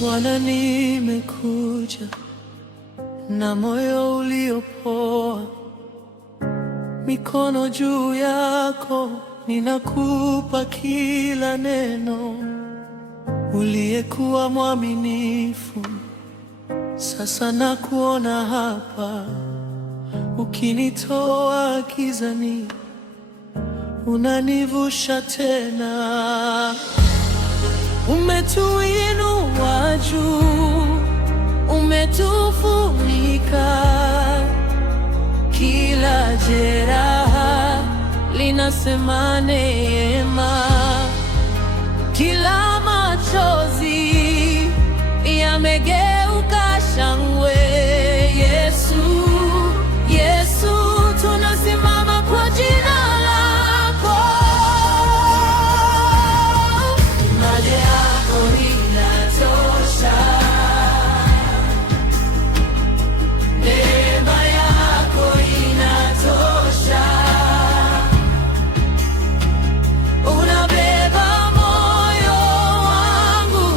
Bwana, nimekuja na moyo uliopoa, mikono juu yako, ninakupa kila neno. Uliyekuwa mwaminifu, sasa nakuona hapa, ukinitoa gizani, unanivusha tena. Umetuinua juu, umetufunika, kila jeraha linasema neema, kila machozi yamegeuka shangwe. Yesu, Yesu, tunasimama kwa jina lako. Imani yako inatosha, neema yako inatosha. Unabeba moyo wangu,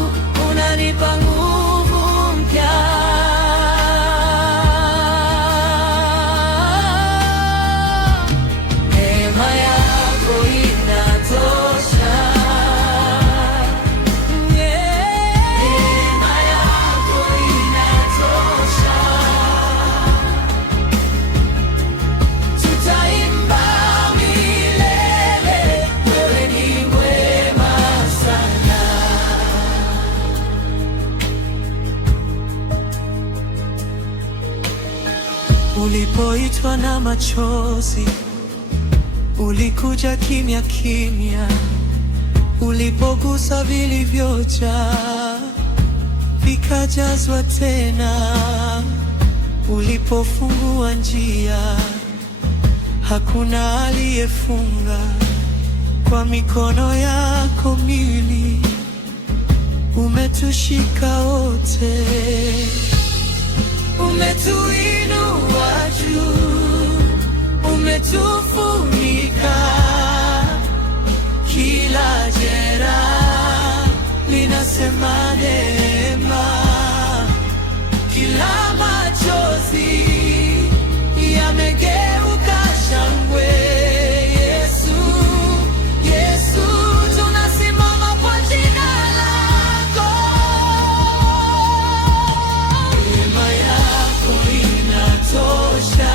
unanipa nguvu mpya. Neema yako inatosha. Neema yako inatosha. Tutaimba milele, wewe ni mwema sana. Ulipoitwa na machozi, ulikuja kimya kimya. Ulipogusa vilivyojaa, vikajazwa tena. Ulipofungua njia, hakuna aliyefunga. Kwa mikono yako miwili umetushika wote. Umetuinua juu, umetufunika, kila jeraha linasema neema, kila machozi yamegeuka shangwe. Yesu, Yesu, tunasimama kwa jina lako. Neema yako inatosha.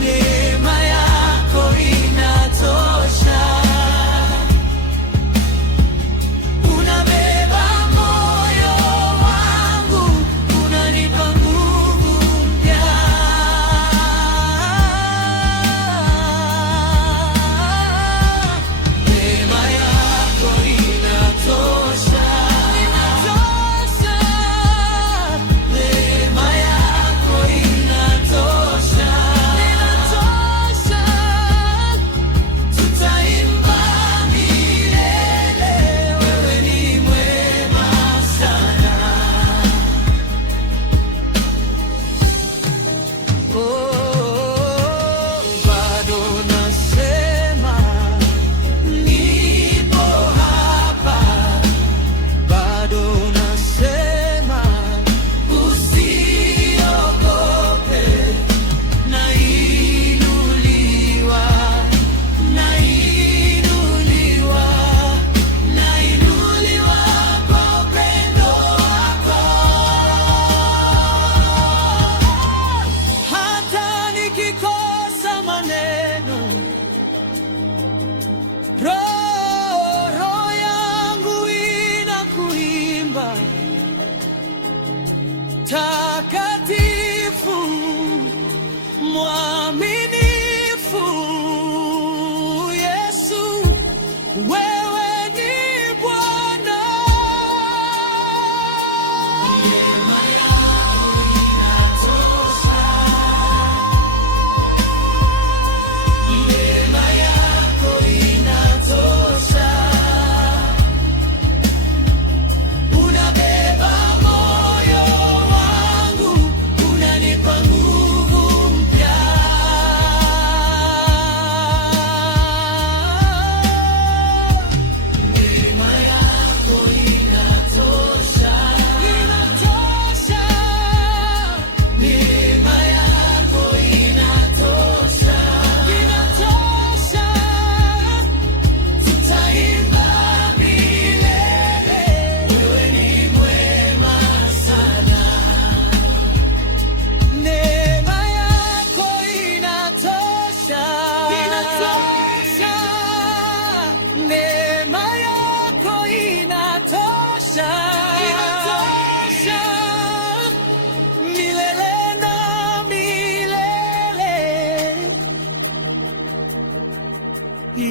Neema yako inatosha.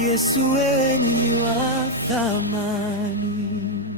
Yesu wewe ni wa thamani.